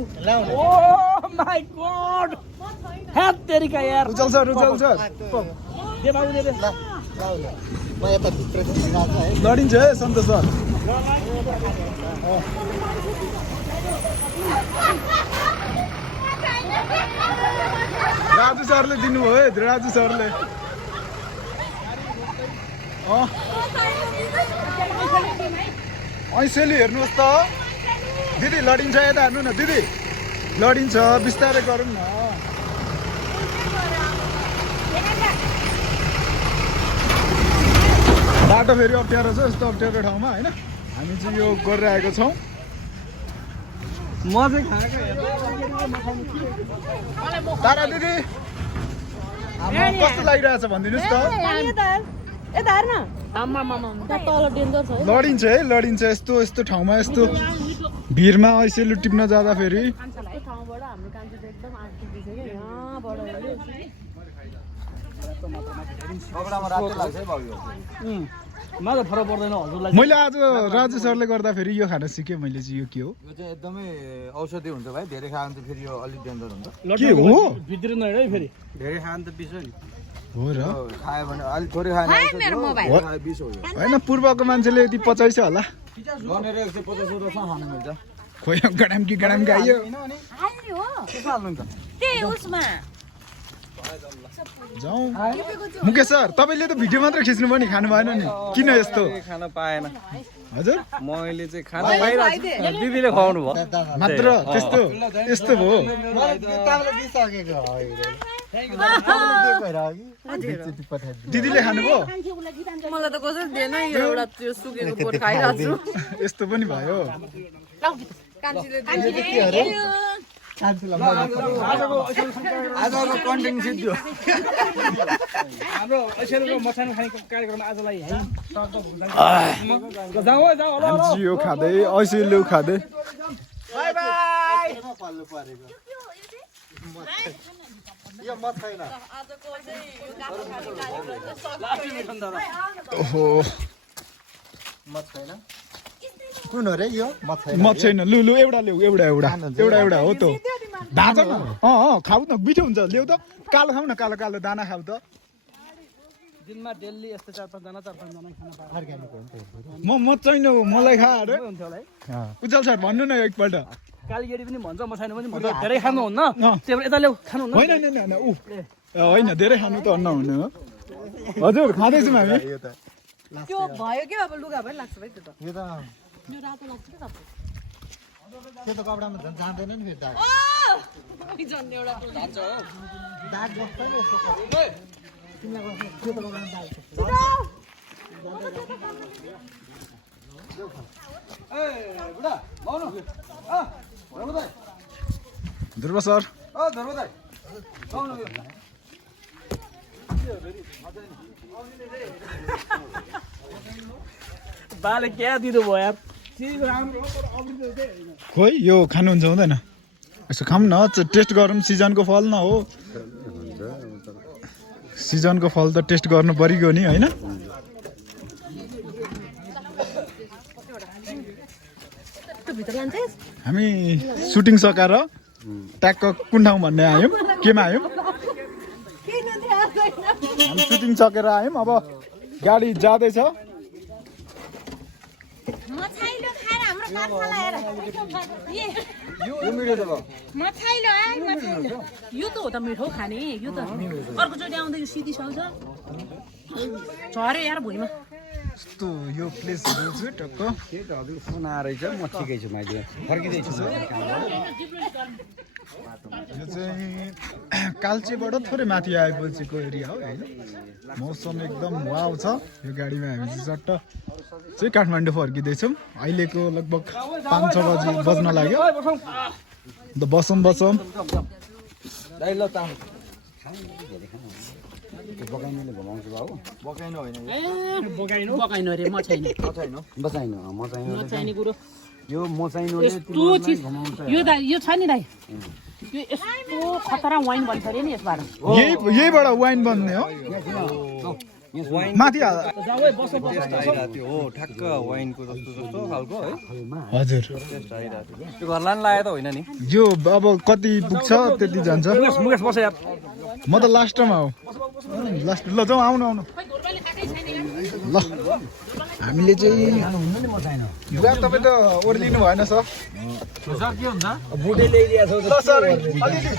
Oh my god! Hat तेरी का यार. उचल सर दे बाबु दे. म यता भित्र चाहिँ राजा है लडिन्छ है सन्तोष सर राजु सरले दिनुभयो है राजु सरले ऐसेली हेर्नुहोस् त दिदी लडिन्छ यता हेर्नु न दिदी लडिन्छ बिस्तारै गरौँ न बाटो फेरि अप्ठ्यारो छ यस्तो अप्ठ्यारो ठाउँमा होइन हामी चाहिँ यो गरिरहेको छौँ म चाहिँ खाएको तारा दिदी कस्तो लागिरहेछ भनिदिनुहोस् त यता हेर्न आम्मा तल डेन्जर छ लडिन्छ है लडिन्छ यस्तो यस्तो ठाउँमा यस्तो भिरमा ऐसेलु टिप्न जाँदा फेरि ठाउँबाट हाम्रो कान्छी त एकदम आँटिदिन्छ के यहाँबाट कपडामा रातो लाग्छ है भाउजू मलाई फरक पर्दैन हजुरलाई. मैले आज राजु सरले गर्दा फेरि यो खान सिकेँ मैले चाहिँ यो के हो यो चाहिँ एकदमै औषधि हुन्छ भाइ धेरै खायो भने त फेरि यो अलिक डेन्जर हुन्छ के हो भित्र नै है फेरि. धेरै खायो भने त बिस हो नि हो र खायो भने अलिक थोरै खायो भने बिस हो यो होइन पूर्वको मान्छेले यति पचाइछ होला गनेर 150 रुपैयाँमा खानु मिल्छ खोइ गडामकी आयो के खानुहुन्छ त्यही उसमा जाउँ मुकेश सर तपाईँले त भिडियो मात्र खिच्नु भयो नि खानु भएन नि किन यस्तो खान पाएन हजुर मैले चाहिँ खाना पाइरहेको छु दिदीले खुवाउनु भयो मात्र त्यस्तो यस्तो भयो दिदीले खानुभयो मलाई त कसरी दिएन यो एउटा त्यो सुकेको बोट खाइरहेको छु यस्तो पनि भयो आजको कन्टेन्ट सिद्धियो हाम्रो ऐसेलको मछानो खाने कार्यक्रम आजलाई है जाऊ जाऊ ल हामी यो खाँदै ऐसेलु खाँदै बाइ बाइ. यो मत छैन ओहो मत छैन कुन हो रे यो मत छैन म छैन लु एउटा ल्याऊ एउटा हो त ढाँचा न खाऊ न मिठो हुन्छ ल्याऊ त कालो खाऊ न कालो कालो दाना खाऊ त दिनमा डेली यस्तो 4-5 जना खाना पाए म छैन मलाई खा अरे हुन्थ्यो होला है. उज्जवल सर भन्नु न एकपल्ट कालीगेडी पनि भन्छ म छैन पनि भन्छ धेरै खानुहुन्न त्यही भएर यता ल्याऊ खानुहुन्न. होइन होइन धेरै खानु त अन्न हुनु हो हजुर खाँदैछौँ हामी त्यो भयो के अब लुगा पनि लाग्छ भाइ त्यो त यो त यो रातो लाग्छ के तपाईँ त्यो त कपडामा झन् जाँदैन नि फेरि दाग झन् एउटा जान्छ हो दाग बस्छ नि यसो तिमीलाई कस्तो त्यो त कपडामा दाग ध्रुव सर बाले क्या दिनु भयो यार. खोइ यो खानुहुन्छ हुँदैन यसो खाऊँ न टेस्ट गरौँ सिजनको फल न हो सिजनको फल त टेस्ट गर्नु परिगयो नि होइन हामी सुटिङ सकाएर ट्याक्क कुन ठाउँ भन्ने आयौँ केमा आयौँ हामी सुटिङ सकेर आयौँ अब गाडी जाँदैछ यो मिठो त भयो यो त हो त मिठो खाने यो त अर्कोचोटि आउँदा यो सिधी सक्छ झऱ्यो यार भुइँमा यस्तो यो प्लेसहरू चाहिँ टक्क के त हजुर फोन आएछ म ठिकै छु मैले फर्किँदैछु यो चाहिँ काल्चेबाट थोरै माथि आएपछिको एरिया हो होइन मौसम एकदम वाव छ यो गाडीमा हामी चाहिँ चट्ट चाहिँ काठमाडौँ फर्किँदैछौँ अहिलेको लगभग 5-6 बजी बज्न लाग्यो अन्त बसौँ बगाइनुले घुमाउँछु बाबु बकाइनु होइन बकाइनु अरे म छैन बचाइनु चाहिने कुरो यो मचाइनुले यस्तो चिज यो छ नि दाइ यो यस्तो खतरा वाइन बन्छ अरे नि यसबाट यहीबाट वाइन बन्ने हो माथि हाल जाऊ है बस टेस्ट आइरहेको थियो हो ठ्याक्क वाइनको जस्तो जस्तो खालको है हजुर टेस्ट आइरहेको थियो त्यो घर लान लागेको त होइन नि यो अब कति पुग्छ त्यति जान्छ मुकेश बस यार म त लास्टमा हो लास्ट ल जाउँ आउनु आउनु ल हामीले चाहिँ बुवा तपाईँ त ओर्लिनु भएन सर बुढे ल्याइदिएको ल सर अलिअलि